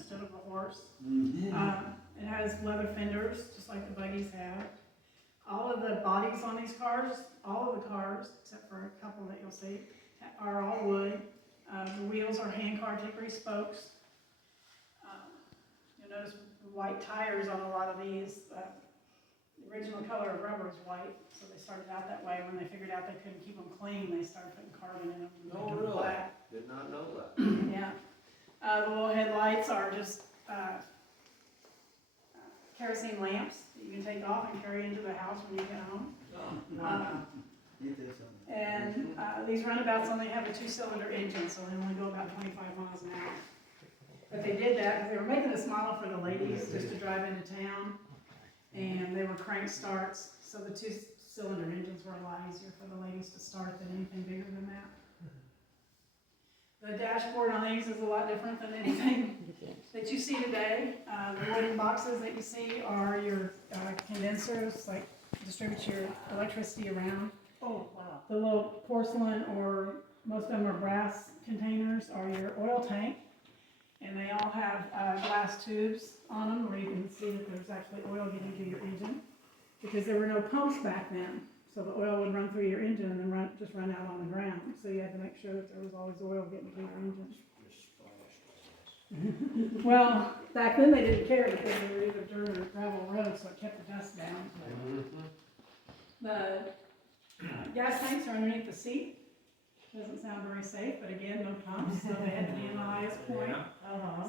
instead of a horse. Mm-hmm. It has leather fenders, just like the buggies have. All of the bodies on these cars, all of the cars, except for a couple that you'll see, are all wood. The wheels are hand-carved hickory spokes. You'll notice white tires on a lot of these. The original color of rubber is white, so they started out that way. When they figured out they couldn't keep them clean, they started putting carbon in them. Oh, really? Black. Did not know that. Yeah. The little headlights are just kerosene lamps that you can take off and carry into the house when you get home. And these runabouts only have a 2-cylinder engine, so they only go about 25 miles an hour. But they did that because they were making this model for the ladies just to drive into town, and they were crank starts, so the 2-cylinder engines were a lot easier for the ladies to start than anything bigger than that. The dashboard on these is a lot different than anything that you see today. The wooden boxes that you see are your condensers, like distribute your electricity around. Oh, wow. The little porcelain, or most of them are brass containers, are your oil tank. And they all have glass tubes on them where you can see that there's actually oil getting to your engine. Because there were no pumps back then. So the oil would run through your engine and then just run out on the ground. So you had to make sure that there was always oil getting to your engine. Well, back then they didn't care because they were either dirt or gravel roads, so it kept the dust down. The gas tanks are underneath the seat. Doesn't sound very safe, but again, no pumps, so they had to be in the highest point.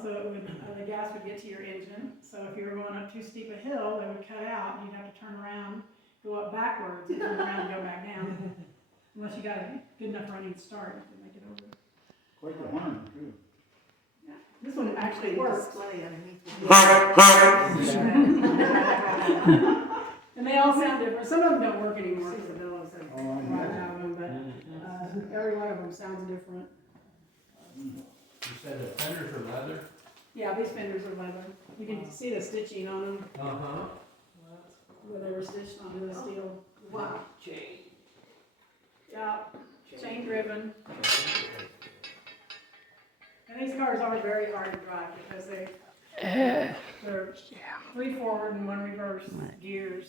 So it would, the gas would get to your engine. So if you were going up too steep a hill, they would cut out, and you'd have to turn around, go up backwards, and turn around and go back down. Unless you got a good enough running start to make it over. Quite the horn, too. Yeah. This one actually works. Display underneath And they all sound different. Some of them don't work anymore because the bellows have run out of them, but every one of them sounds different. You said the fenders are leather? Yeah, these fenders are leather. You can see the stitching on them, where they were stitched onto the steel. Wow. Chain. Yeah, chain driven. And these cars are very hard to drive because they're 3 forward and 1 reverse gears.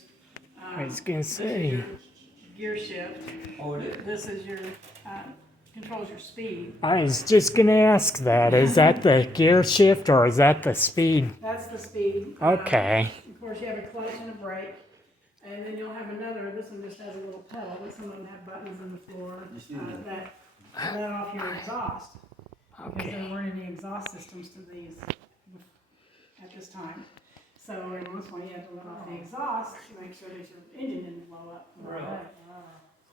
I was gonna say. Gear shift. Oh, it is? This is your, controls your speed. I was just gonna ask that. Is that the gear shift or is that the speed? That's the speed. Okay. Of course, you have a clutch and a brake. And then you'll have another, this one just has a little pedal, but some of them have buttons in the floor that let off your exhaust. Because there weren't any exhaust systems to these at this time. So every once in a while you have to let off the exhaust to make sure that your engine didn't blow up. Right.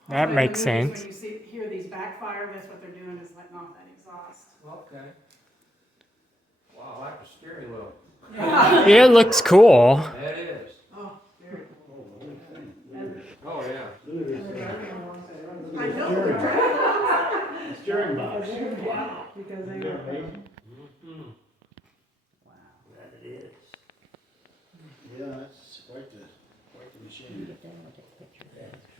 That makes sense. When you hear these backfire, that's what they're doing, is letting off that exhaust. Okay. Wow, I like the steering wheel. It looks cool. That is. Oh, very cool. Oh, yeah. I know. Steering box. Yeah, because they were. Wow, that it is. Yeah, that's quite the machine.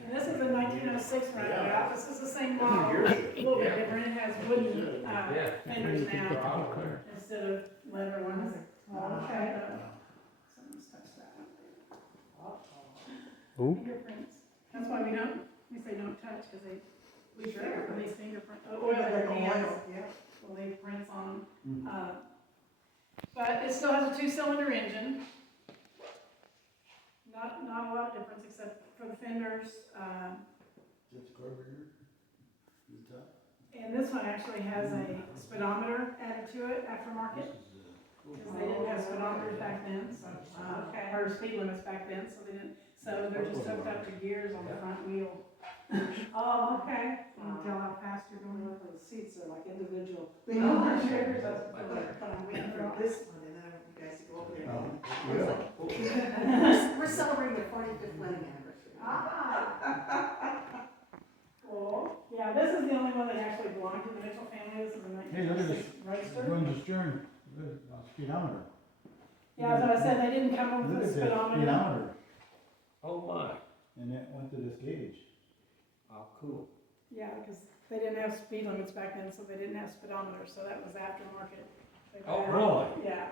And this is a 1906 roundabout. This is the same model, a little bit different. It has wooden fenders now instead of leather ones. Okay. Someone's touched that. Ooh. Fingerprints. That's why we say don't touch, because they leave these fingerprints. Oil in their hands will leave prints on them. But it still has a 2-cylinder engine. Not a lot of difference except for the fenders. Is that the carburetor? The top? And this one actually has a speedometer added to it, aftermarket. Because they didn't have speedometers back then, so, or speed limits back then, so they didn't. So they're just hooked up to gears on the front wheel. Oh, okay. You can tell how fast you're going. The seats are like individual. Oh, sure. But I'm waiting for this one, and then I want you guys to go over there. Yeah. We're celebrating the 45th wedding anniversary. Cool. Yeah, this is the only one that actually belonged to the Mitchell family. This is a Hey, look at this. 1906 Roadster. Going to steering, speedometer. Yeah, as I said, they didn't come up Look with a at that speedometer. speedometer. Oh, my. And it went to this gauge. How cool. Yeah, because they didn't have speed limits back then, so they didn't have speedometers, so that was aftermarket. Oh, really? Yeah.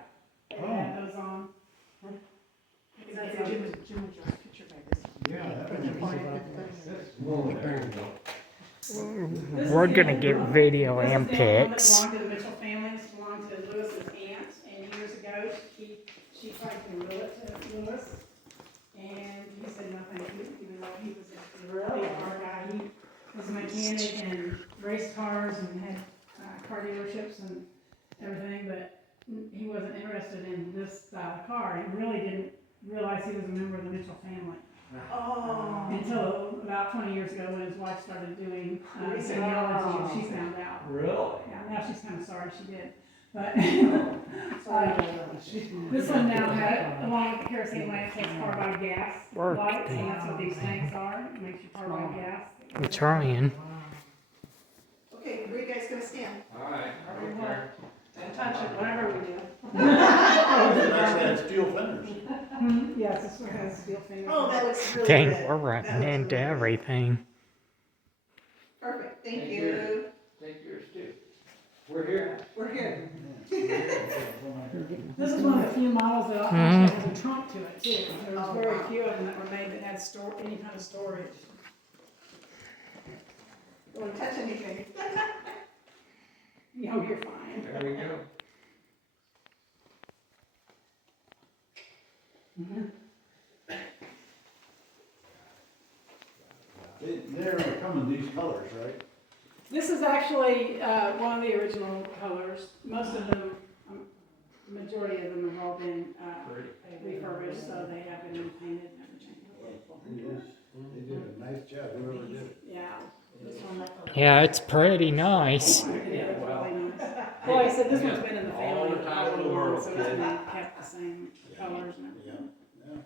on. That's Jim and John's picture by this. Yeah, that With would the be point. There you go. We're gonna get video and This is the only one that pics. belonged to the Mitchell family. This belonged to Lewis's aunt, and years ago, she tried to will it to Lewis, and he said no thank you, even though he was a really car guy. He was a mechanic and raced cars and had car dealerships and everything, but he wasn't interested in this car. He really didn't realize he was a member of the Mitchell family. Oh. Until about 20 years ago when his wife started doing genealogy and she found out. Really? Yeah, now she's kind of sorry she did. But Sorry. this one now had, along with the kerosene lamp, takes carbide gas lights, and that's what these tanks are. It makes you carbide gas. I'm trying. Okay, where you guys gonna stand? All right, okay. Don't touch it, whatever we do. Nice had steel fenders. Yes, this one has steel fingers. Oh, that looks really Dang, good. we're running into everything. Perfect, thank Thank you. Take yours too. We're here. We're here. This is one of the few models that actually has a trunk to it too. There was Oh, very wow. few of them that were made that had any kind of storage. Don't touch anything. You know, you're fine. There we go. They never come in these colors, right? This is actually one of the original colors. Most of them, majority of them have all been refurbished, so they have been painted and everything. They did a nice job, whoever did it. Yeah, this one. Yeah, it's pretty nice. Yeah, it's really nice. Well, like I said, this one's been in the All family the time in the all along, world, so it's kid. been kept the same colors and Yeah, everything. yeah.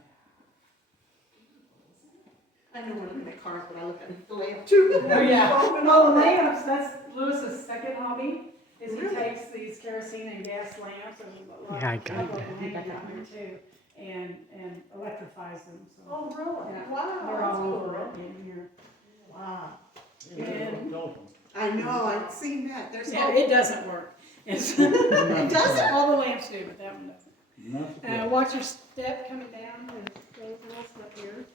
I know one of my cars, but I look at the lamp too. Oh, yeah. Well, the lamps, that's Lewis's second hobby, is he takes these kerosene and gas lamps, and a lot Yeah, I of got people that. hang out here too, and electrifies them, so. Oh, really? Yeah. Wow. They're that's all cool. over it in here. Wow. And- I know, I've seen that. There's Yeah, no, it doesn't work. It's- it doesn't. All the lamps do, but that one doesn't. Not the good. Watch your step coming down, there's a little step here.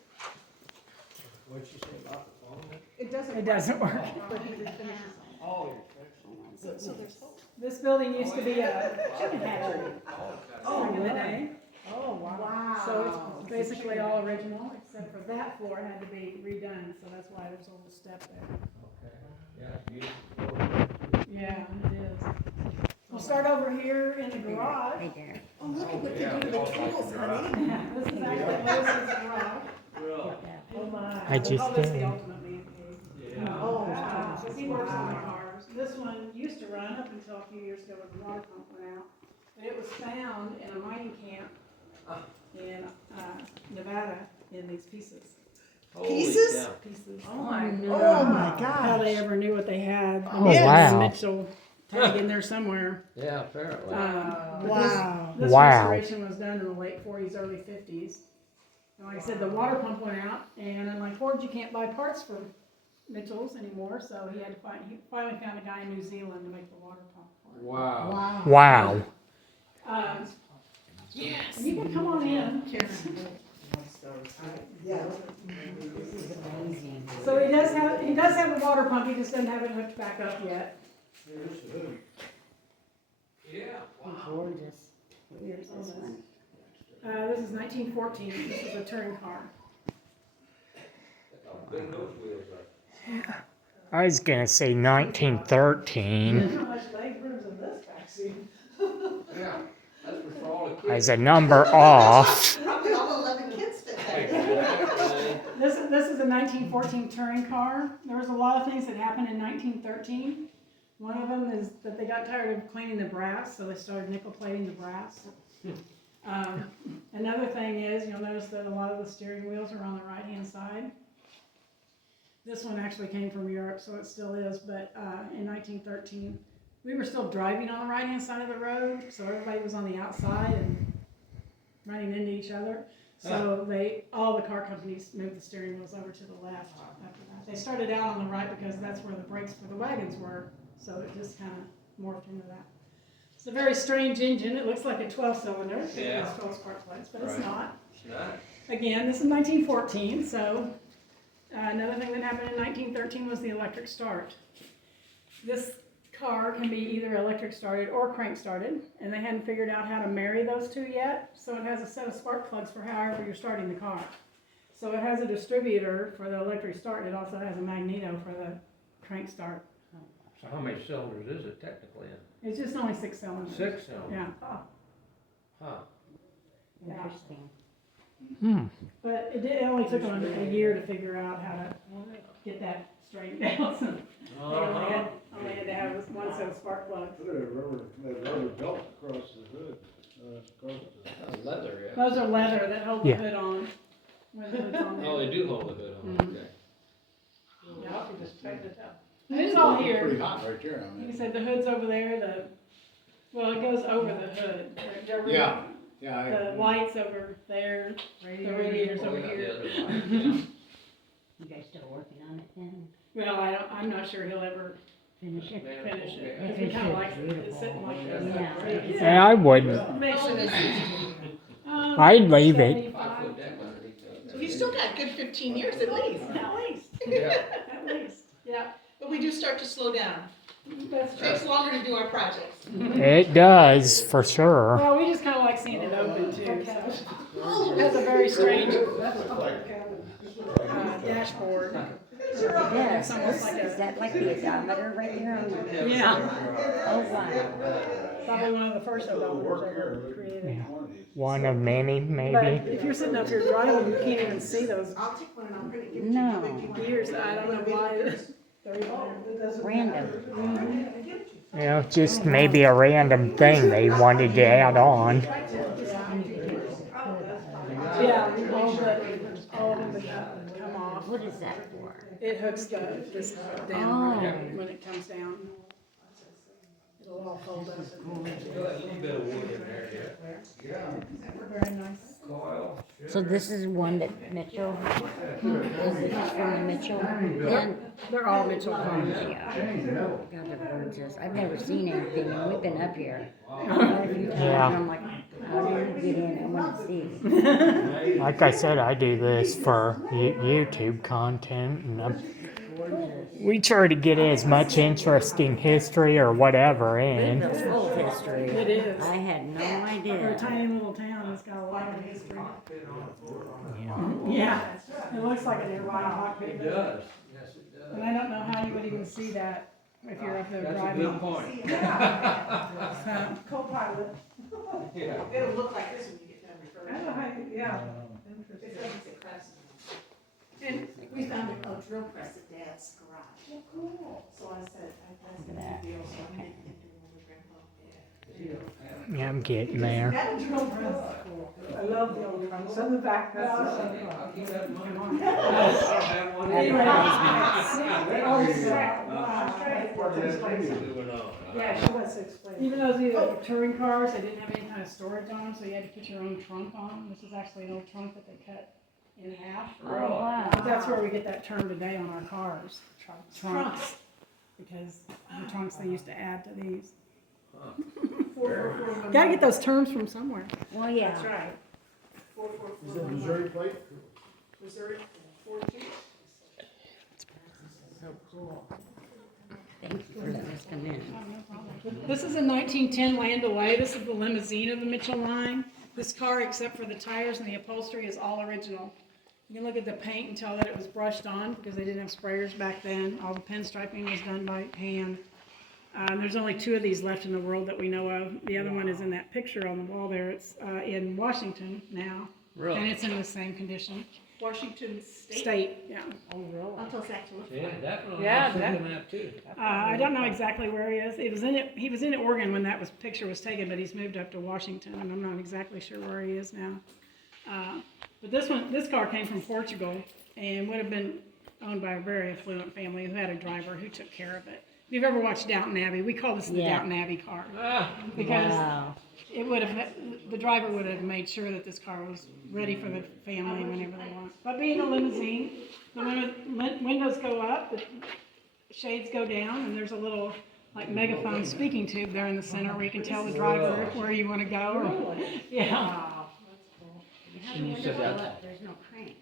What'd you say about the phone? It doesn't. It doesn't work. But he refinishes. Oh, So there's hope. This building used to be a chicken hatchery Oh, back in the really? day. Oh, wow. So it's basically all original, except for that floor had to be redone, so that's why there's a little step there. Okay. Yeah, beautiful. Yeah, it is. We'll start over here in the garage. Oh, look at what they Yeah, do to the we all like tools, the honey. This is actually Lewis's garage. Really? Oh, my. I just call this the did. ultimate man cave. Yeah. Oh, Because he works on the cars. This one used to run up until a few years ago when the water pump went out. But it was found in a mining camp in Nevada in these pieces. Holy Pieces? cow. Pieces. Oh, my How they gosh. ever knew what they had. Oh, There's a wow. Mitchell tag in there somewhere. Yeah, apparently. But Wow. This Wow. restoration was done in the late 40s, early 50s. And like I said, the water pump went out, and I'm like, Ford, you can't buy parts for Mitchell's anymore, so he finally found a guy in New Zealand to make the water pump for him. Wow. Wow. Yes. You can come on in. Yeah. So he does have a water pump, he just doesn't have it hooked back up yet. Here's the hood. Yeah. Wow. Gorgeous. Here's this one. This is 1914, this is a touring car. How big those wheels are. I was gonna say 1913. How much leg room's in this backseat? Yeah, that's for all the kids. As a number off. Probably all 11 kids fit there. Exactly. This is a 1914 touring car. There was a lot of things that happened in 1913. One of them is that they got tired of cleaning the brass, so they started nickel plating the brass. Another thing is, you'll notice that a lot of the steering wheels are on the right-hand side. This one actually came from Europe, so it still is, but in 1913, we were still driving on the right-hand side of the road, so everybody was on the outside and running into each other. So all the car companies moved the steering wheels over to the left after that. They started out on the right because that's where the brakes for the wagons were, so it just kind of morphed into that. a very strange engine. It looks like a 12-cylinder. It Yeah. has 12 spark plugs, but it's Right. not. It's not. Again, this is 1914, so another thing that happened in 1913 was the electric start. This car can be either electric started or crank started, and they hadn't figured out how to marry those two yet, so it has a set of spark plugs for however you're starting the car. So it has a distributor for the electric start, it also has a magneto for the crank start. So how many cylinders is it technically in? It's just only 6 cylinders. 6 cylinders? Yeah. Huh. Interesting. But it only took them a year to figure out how to get that straightened out. So they only had to have one set of spark plugs. Look at that rubber belt across the hood. Across the. Leather, yeah. Those are leather that hold the Yeah. hood on. When the hood's on there. Oh, they do hold the hood on, Mhm. okay. Yeah, you just tighten it up. It's all here. Pretty hot right there, I Like I mean. said, the hood's over there, well, it goes over the hood. Yeah. Yeah. The light's over there, the radiator's over Oh, yeah, here. the other one, yeah. You guys still working on it then? Well, I'm not sure he'll ever Finish it? Man, finish it, okay. because we kinda like it sitting like this. Yeah. I wouldn't. Makes it. I'd leave it. 5-foot deck underneath the- So you still got a good 15 years at least. At least, Yeah. at least, yeah, But we do start to slow down. that's It true. takes longer to do our projects. It does, for sure. Well, we just kinda like seeing it open too, so. It has a very strange, dashboard. Yeah. It's almost like Is a, that like the odometer right there? yeah, Oh, wow. probably one of the first odometers ever created. One of many, But maybe. if you're sitting up here driving, you can't even see those I'll take one and I'll print it. give it to you. No. Do you want it? gears, I don't know why they're even there. Random. You know, just maybe a random thing they wanted to add on. Yeah, all of them would come off. What is that for? It hooks this down Oh. when it comes down. It'll all fold up. Still that little bit of wood in there, yeah. Very nice. Coil. So this is one that Mitchell, this is from Mitchell, then, They're all Mitchell cars. yeah. God, the gorgeous. I've never seen anything, and we've been up here quite a few times, Yeah. and I'm like, how do you get in? I want to see. Like I said, I do this for YouTube content, and we try to get as much interesting history or whatever in. It's full of history. It is. I had no We're a idea. tiny little town that's got a lot of history. Yeah. Yeah, it looks like an airline cockpit. It does, yes, it does. And I don't know how you would even see that if you're up there That's a driving. good point. So, Co-pilot. Yeah. It'll look like this when you get done referring. I don't know how you, yeah. It doesn't say press. And We found a drill press at Dad's garage. Cool. So I said, that's a big deal, so I'm making him do one with Grandpa. Yeah, I'm getting there. That drill press is cool. I love the old trunks. Some of the back presses. I'll keep that in mind. Come on. I'll have one. Anyway. Moving on. Yeah, she wants to explain. Even though these are touring cars, they didn't have any kind of storage on them, so you had to put your own trunk on them. This is actually an old trunk that they cut in half. Oh, wow. But that's where we get that term today on our cars, trunks. Because the trunks they used to add to these. Gotta get those terms from somewhere. Well, That's yeah. right. Is that Missouri plate? Missouri, 42. So cool. Thank you for letting us come in. This is a 1910 Land O'Lay. This is the limousine of the Mitchell line. This car, except for the tires and the upholstery, is all original. You can look at the paint and tell that it was brushed on because they didn't have sprayers back then. All the pinstriping was done by hand. There's only 2 of these left in the world that we know of. The other one is in that picture on the wall there. It's in Washington now. Really? And it's in the same condition. Washington State. State, yeah. Oh, really? I'll tell Zach to look for Yeah, it. definitely. Yeah, I'll send him that too. I don't know exactly where he is. He was in Oregon when that picture was taken, but he's moved up to Washington, and I'm not exactly sure where he is now. But this car came from Portugal and would have been owned by a very affluent family who had a driver who took care of it. If you've ever watched Downton Abbey, we call this the Yeah. Downton Abbey car Ah, because Wow. it would have the driver would have made sure that this car was ready for the family whenever they want. But being a limousine, the windows go up, the shades go down, and there's a little like megaphone speaking tube there in the center where you can tell the driver where you want to go. Or, yeah, Wow, that's cool. How And do you the said windows that- pull up? There's no crank.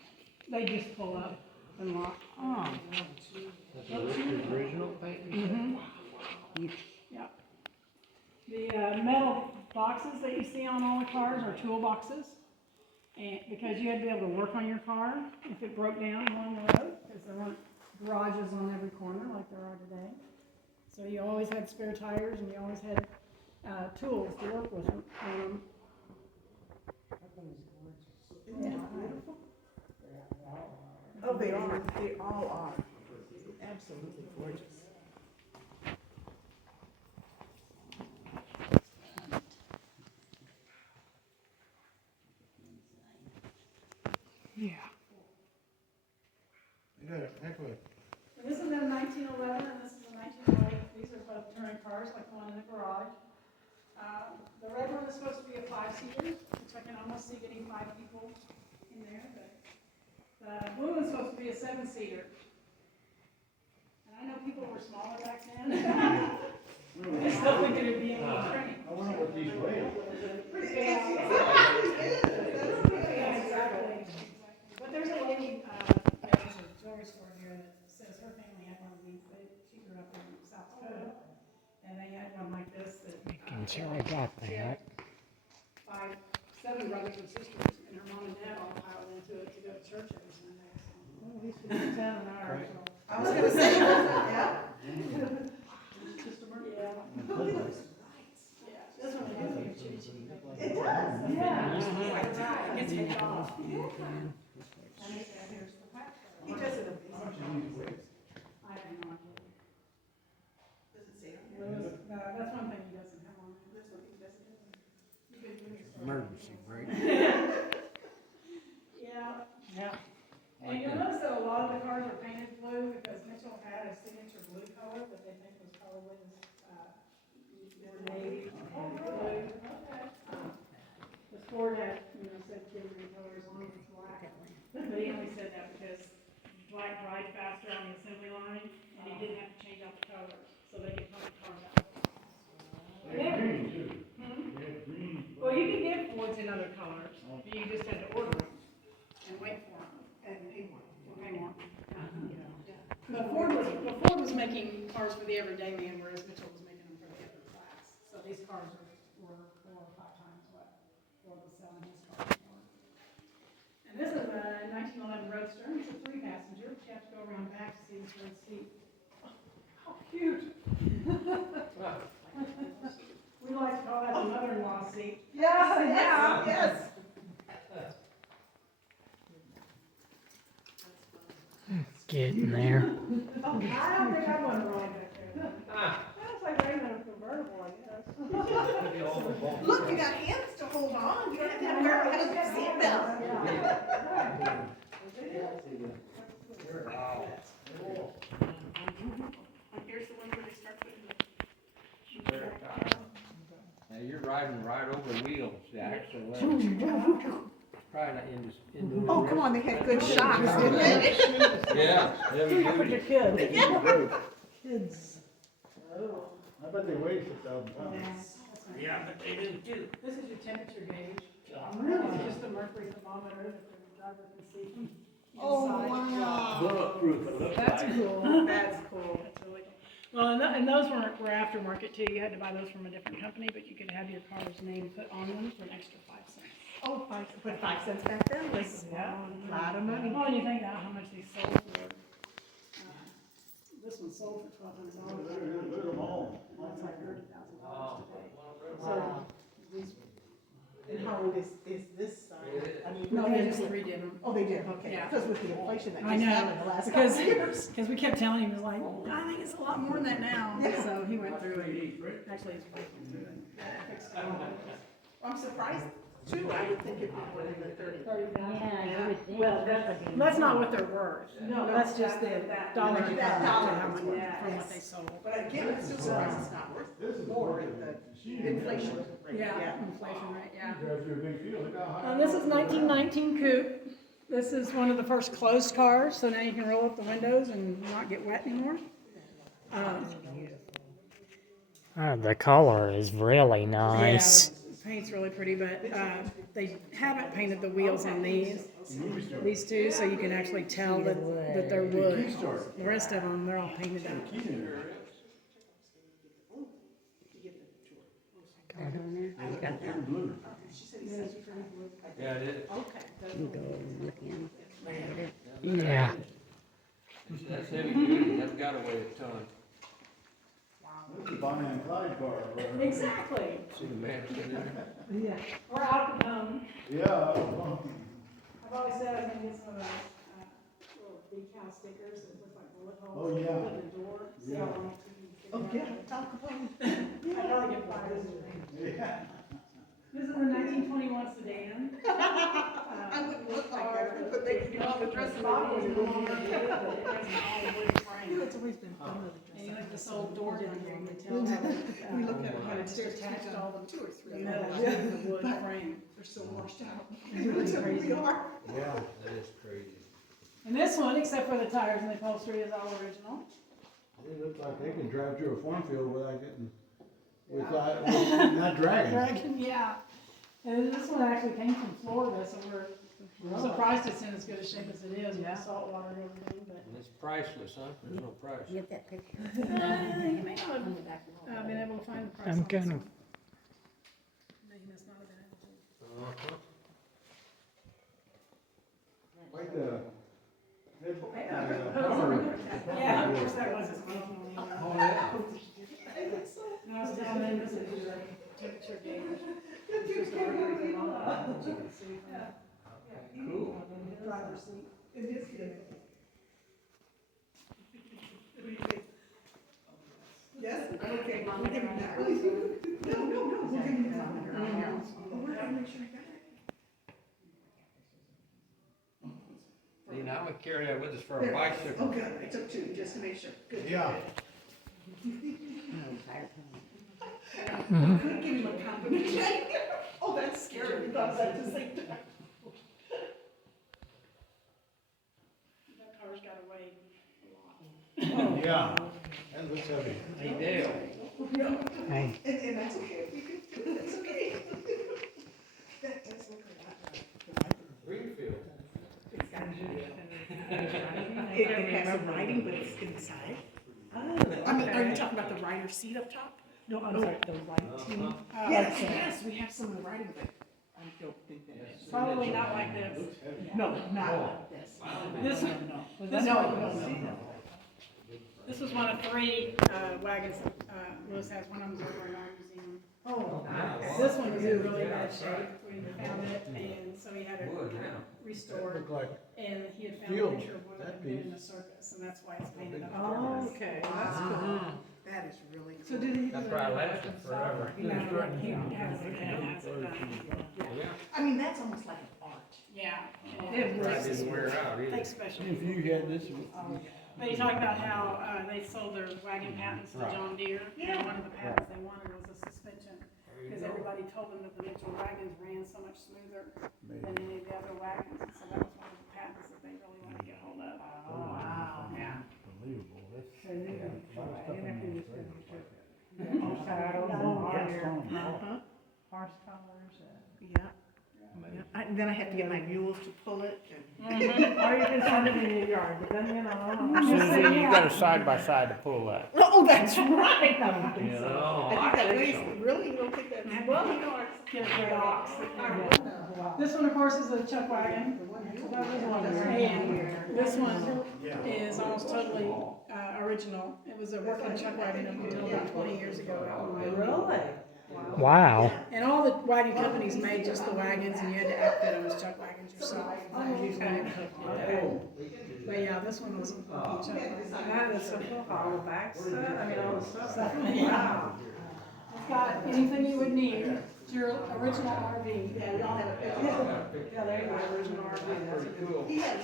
they just pull up and lock. Oh. That's the original paint? Mm-hmm. Yep. The metal boxes that you see on all the cars are toolboxes. And because you had to be able to work on your car if it broke down along the road, because there weren't garages on every corner like there are today. So you always had spare tires and you always had tools to work with them. Isn't that beautiful? Oh, they are, they all are. Absolutely gorgeous. Yeah. You got a heck of a, This is a 1911 and this is a 1908. These are both touring cars like the one in the garage. The red one is supposed to be a 5-seater, which I can almost see getting 5 people in there. But the blue one's supposed to be a 7-seater. And I know people were smaller back then. I still think it'd be a little train. I wonder what these weigh. Yeah, exactly. But there's a lady, there's a jewelry store here that says her family had one of these. She grew up in South Dakota, and they had one like this that. Making sure I got that. 7 brothers and sisters, and her mom and dad all piled into it to go to church every Sunday. So, well, at least 10 an hour. So. I was gonna say, yeah. Yeah. Yeah. This one gives me a chitty chitty. It does. Yeah. It gets me off. And here's the patch. He does it amazing. I have no idea. Does it say on Well, here? that's one thing he doesn't have on there. That's what he doesn't do. Emergency brake. Yeah. Yeah. And you'll notice that a lot of the cars are painted blue because Mitchell had a signature blue color that they think was probably his, their navy or blue. The Ford had, said different colors on it, it's black. But he only said that because Dwight dried faster on the assembly line and he didn't have to change out the colors, so they could pump the cars out. Well, you can get Fords in other colors, but you just had to order them and wait for them. And pay more. Pay more. But Ford was making cars for the everyday man, whereas Mitchell was making them for the upper class. So these cars were 4 or 5 times what Ford was selling his cars for. And this is a 1911 Roadster. It's a 3-passenger. But you have to go around back to see this red seat. Oh, how cute! We like to call that the mother-in-law seat. Yeah, yes. Getting there. Oh, I don't think I want to ride back there. That's like riding in a convertible, I guess. Look, you got hands to hold on. You don't have to have wear a seatbelt. Here's the one where they start putting Now, you're riding right over wheels, Jack, so that's probably not into. Oh, come on, they had good shots, didn't they? Yeah, heavy duty. kid. Kids. I bet they weigh 6,000 pounds. Yeah, but they do too. This is your temperature gauge. It's just a mercury thermometer that the driver can see. Oh, inside. wow. Bulletproof, it looks That's like. cool. That's cool. That's really cool. Well, and those were aftermarket too. You had to buy those from a different company, but you could have your car's name put on them for an extra 5 cents. Oh, but 5 cents back then was a lot of money. Well, and you think about how much these sold for. This one sold for $1,200. Look at them all. That's like $30,000 today. So these. And how old is this sign? I mean, No, with they the- just redid them. Oh, they did, okay. Yeah. Because with the inflation that I just know, happened the last because couple of years. because we kept telling him, he was like, I think it's a lot more than that now. So he went through it. Actually, his wife went through it. Fixed it all. I'm surprised too. I would think it'd be more than the 30. Yeah, you would think. Well, that's not what they're worth. No, That's just the dollar that value dollar to how much, yeah, from yes. what they sold. But again, I'm still surprised it's not worth more at the inflation rate. Yeah, inflation rate, yeah. Drives you a big deal. Look how high. This is 1919 coupe. This is one of the first closed cars, so now you can roll up the windows and not get wet anymore. Oh, the color is really nice. Yeah, the paint's really pretty, but they haven't painted the wheels on these two, so you can actually tell that they're wood. The rest of them, they're all painted up. Got it on there? You got that? Yeah, it is. You go look in. Yeah. That's heavy duty, that's gotta weigh a ton. Bonnie and Clyde car. Exactly. See the man sitting there? Or Al Capone. Yeah. I've always said I was gonna get some of those little decal stickers that look like bullet holes. Oh, yeah. Put in the door. See how long it took you to Oh, figure yeah, out. Al Capone. I'd rather get five. Yeah. This is the 1921 sedan. I wouldn't look like that, but they can all address The the body is bottom. no longer good, but it has an all wood frame. It's always been fun to And you dress look up. this old door down here, you can tell how We looked at it how on it the just stairs, attached all the two or three. metal to the wood frame. They're so washed out. It's crazy. We are. Yeah. That is crazy. And this one, except for the tires and the upholstery, is all original. They look like they can drive through a farm field without getting, not dragging. Dragon, yeah. And this one actually came from Florida, so we're surprised it's in as good a shape as it is with the salt water and everything, but. And it's priceless, huh? There's no price. Get that picture. You may not On the back wall. have been able to find the price. I'm on this gonna. one. No, you must not have been able to. Uh-huh. Like the. Yeah, of course that was his original. Oh, yeah. And I was telling them this is your temperature gauge. Just a regular thermometer, so you can see from Cool. the driver's seat. It is good. Yes, okay, we'll give him that. No, we'll give him that. Oh, we're gonna make sure I got it. See, now I'm gonna carry that with us for a There. Oh, bicycle. good, I took two, just to make sure. Good. Yeah. I couldn't give him a compliment. Oh, that's scary, we thought that at the same time. That car's got to weigh a lot. Yeah. That looks heavy. Hey, Dale. Hey. And that's okay, if you could do it, that's okay. That does look like Greenfield. it's got it has some writing, but it's inside. I mean, are you talking about the writer's seat up top? No, I'm sorry, the writing. Yes, yes, we have some of the writing, but I don't think that is. Probably not like this. No, not like this. This one, this was one of three wagons Lewis has. One of them's over in our museum. Oh, This one was in really bad shape. We found it, and so he had it Wood, yeah. restored. Look like, And he had found Steel, a picture of one that that had been in piece. the circus, and that's why it's painted up. Oh, okay, that's cool. That is really cool. So did he? That's why I lasted forever. You know, he has it done. Yeah. I mean, that's almost like an art. Yeah. It didn't wear out either. Takes special. if you had this, But you talk about how they sold their wagon patents to Right. John Deere. Yeah. And one of the patents they wanted was a suspension, because everybody told them that the Mitchell wagons ran so much smoother than any of the other wagons. And so that was one of the patents that they really wanted to get hold of. Oh, wow. Yeah. unbelievable. That's. Horse collars. Yeah. Yeah. And then I have to get my mules to pull it and. Or you can send it in your yard, but then, you know. Susan, you got a side by side to pull that. Oh, that's right. I don't think You so. know, I I think that think weighs, so. really, you don't think that? Well, you know, get a great ox. This one, of course, is a chuck wagon. And this one is almost totally original. It was a working chuck wagon up until about 20 years ago. out in Wyoming. Really? Wow. And all the wagon companies made just the wagons, and you had to outfit them as chuck wagons yourself. You kind of hooked with that. But yeah, this one was a chuck wagon. That is so cool, all the back stuff, I mean, all the stuff. Yeah. It's got anything you would need. It's your original RV. Yeah, we all have a picture. Yeah, there you go, original RV. That's a good one. He has,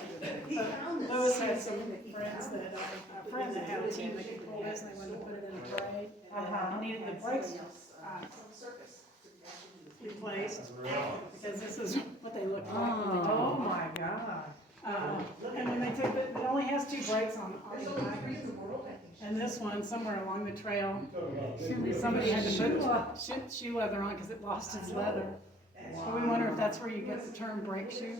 he found this. Lois had some friends that had a team that could pull this, and they wanted to put it in a parade. And it needed the brakes replaced, because this is what they look like when they Oh, go. my God. And then they took it only has 2 brakes on There's the only back. 3 in the world, I think. And this one, somewhere along the trail, somebody had to put shoe leather on because it lost its leather. So we wonder if that's where you get the term brake shoe.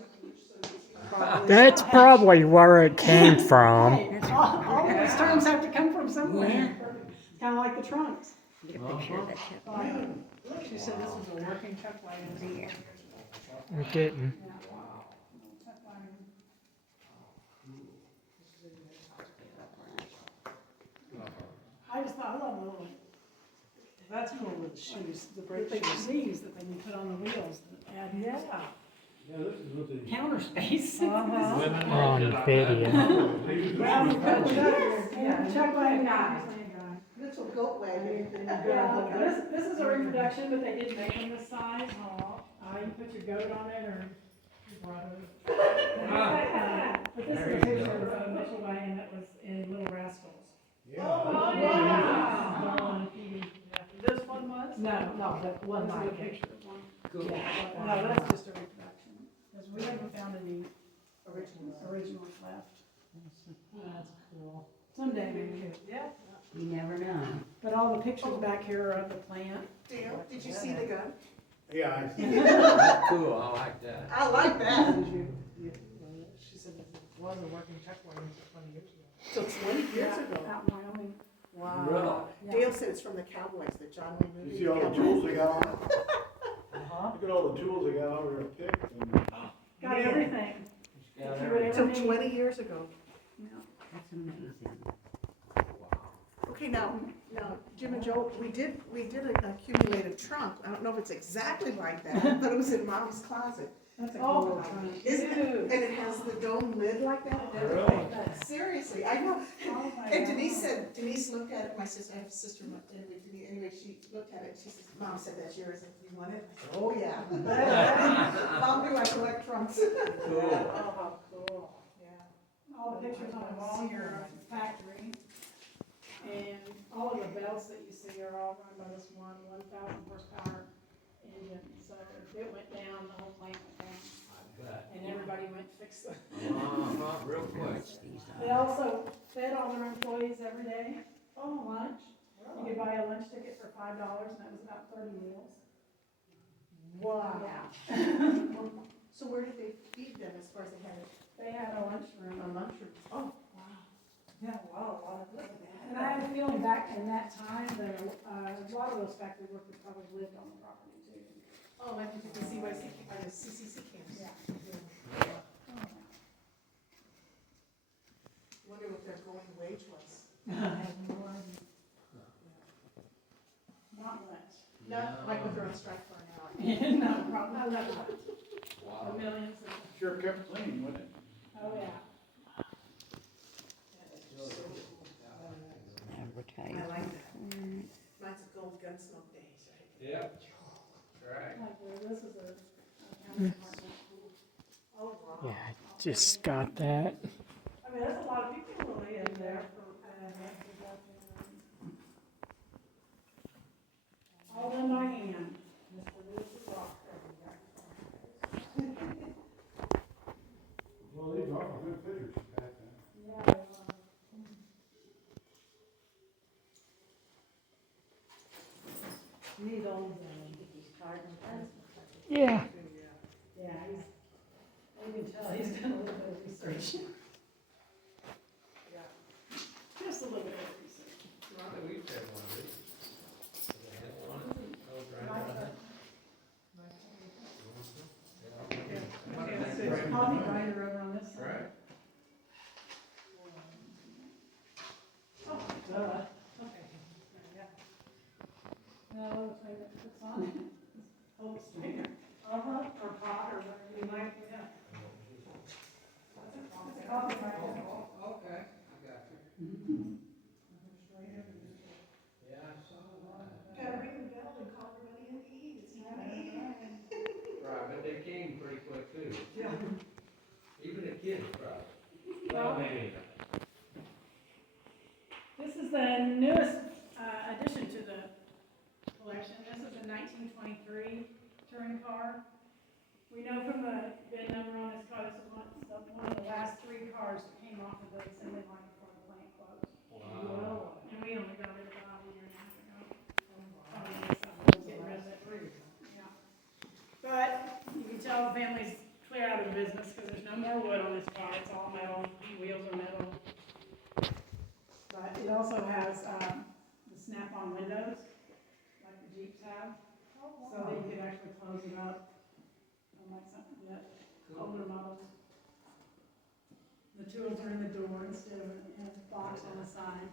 That's probably where it came from. Hey, all of these terms have to come from somewhere. It's kind of like the trunks. Get a picture of that chip. She said this was a working truck wagon. Yeah. We're getting. Yeah. Truck wagon. I just thought, I love the little, That's cool with the shoes, the the brake big shoes. C's that they can put on the wheels that add Yeah. Yeah, this is what they. counter space. Uh-huh. On video. Well, we put it up here. Yeah. Truck wagon guy. Little goat wagon. Yeah, this is a reproduction, but they didn't make them this size. You can put your goat on it or your brother. But this is a picture of a Mitchell wagon that was in Little Rascals. Oh, yeah. wow. This one was? No, that one this is a like it. picture of one. Cool. No, that's just a reproduction, because we haven't found any originals left. That's cool. Someday maybe. Yeah. You never know. But all the pictures back here are of the plant. Dale, did you see the gun? Yeah, I see. Cool, I like that. I like that. She said it was a working truck wagon for 20 years ago. So 20 years ago. Out in Wyoming. Wow. Yeah. Dale said it's from the Cowboys, the John Wayne movie. You see all the tools they got on it? Uh-huh. Look at all the tools they got over there picked and. Got everything. Yeah, If you would So ever need. 20 years ago. Yeah. That's amazing. Okay, now, Jim and Joe, we did an accumulated trunk. I don't know if it's exactly like that, but it was in Mom's closet. That's a Oh, cool trunk. Isn't it? And it has the dome lid like that and Really? everything. Seriously, I know. Oh my And God. Denise looked at it, my sister, I have a sister, anyway, she looked at it, she says, Mom said that's yours, if you want it. I said, oh, yeah. Mom knew I collect trunks. Cool. Oh, how cool. Yeah. All the pictures on the wall here are at the factory. And all of the belts that you see are all run by this 1,000 horsepower engine. So if it went down, the whole plant went down. And everybody went to fix it. Real quick. They also fed all their employees every day, lunch. You could buy a lunch ticket for $5 and that was about 30 meals. Wow. Yeah. So where did they feed them as far as they had it? They had a lunchroom. A lunchroom? Oh, Wow. Yeah, wow, look at that. And I have a feeling back in that time that a lot of those factory workers probably lived on the property too. Oh, like the CYC, the CCC camps. Yeah. Wonder what their going wage was. Not much. Not like what they're on strike for now. No, probably not much. Wow. The millions of, Sure kept clean, wouldn't it? oh yeah. Advertising. I like that. Mine's a gold gunsmoke days, right? Yep. Right. Like this is a county department. Oh, wow. Yeah, I just got that. I mean, there's a lot of people really in there for, all done by hand. Mr. Lewis is off everywhere. Well, these are good pictures back then. Yeah, they are. Need old, Yeah. Yeah, you can tell he's done a little bit of research. Just a little bit of research. We've had one of these. They had one. Those right there. There's a coffee grinder over on this side. Right. Oh, duh. Okay. No, the thing that puts on it, whole strainer. Or pot, or whatever you like, yeah. That's a coffee grinder. Okay, I got you. Yeah, I saw that. Gotta ring the bell and call everybody in to eat. It's time to eat. Right, but they came pretty quick too. Yeah. Even the kids probably. Well, maybe. this is the newest addition to the collection. This is a 1923 touring car. We know from the VIN number on this car, this is one, the one of the last 3 cars that came off of the assembly line before the plant closed. Wow. And we only got rid of it about a year and a half ago. Getting rid of it. Yeah. But you can tell the family's clear out of the business because there's no more wood on this car. It's all metal, wheels are metal. But it also has the snap-on windows, like the Jeeps have, so that you can actually close it up, unlike some of the older models. The tools are in the door instead of in a box on the side.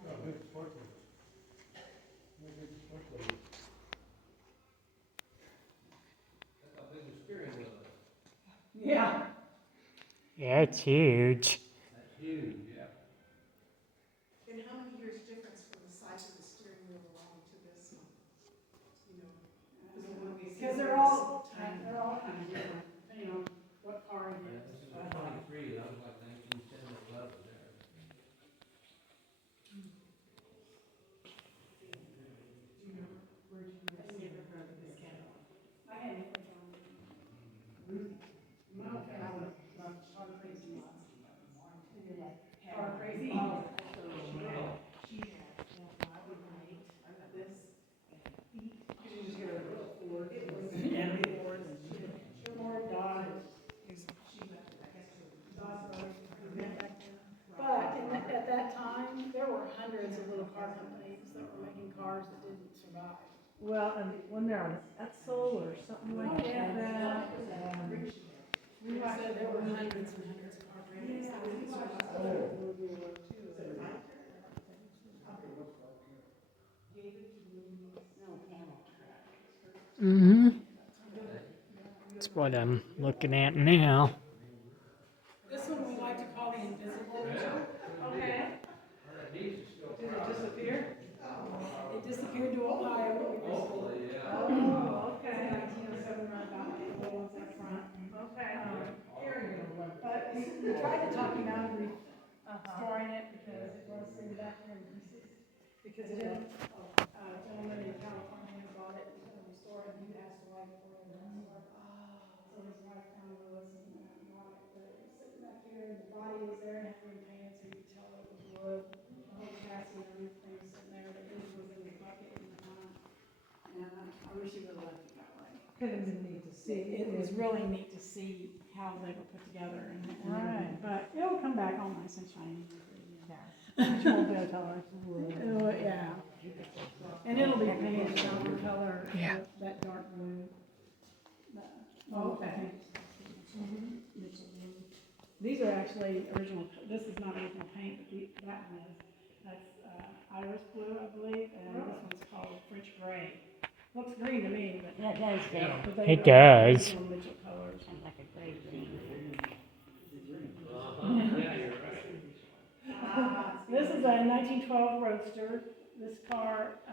Yeah. Yeah, it's huge. That's huge, yeah. And how many years difference from the size of the steering wheel belonging to this one? You know, Because they're all kind of different, depending on what car it Yeah, is. this is a 23, that was like 1910 or 11 there. I had it on no, I was car crazy lots. Car crazy. But at that time, there were hundreds of little car companies that were making cars that didn't survive. Well, and when they're on Etzel or something like that, We said there were hundreds and hundreds of car companies that didn't survive. Mm-hmm. That's what I'm looking at now. This one we like to call the invisible wheel. Okay. These are still. did it disappear? It disappeared to Ohio. Hopefully, yeah. Oh, okay. 1907 right about the ones up front. Okay. But we tried to talk him out of restoring it because it was sitting back here in pieces. Because it is, a gentleman in California bought it to restore it, and he passed away before it was restored. So his wife found Lewis and bought it, but it was sitting back here, and the body was there and had been painted, so you could tell it was wood. The whole chassis and everything was sitting there, the engine was in the bucket in the front. And I wish he would have left it that way. Could have been neat to see. It was really neat to see how they were put together and Right. but it'll come back all nice and shiny. Oh, yeah. And it'll be painted silver color, Yeah. that dark blue. Okay. Mitchell blue. These are actually original, this is not original paint, but that one is. That's iris blue, I believe, and this one's called French gray. Looks green to me, but. That does, yeah. but they It are does. original Mitchell colors. Sounds like a great thing. Yeah, you're right. This is a 1912 Roadster. This car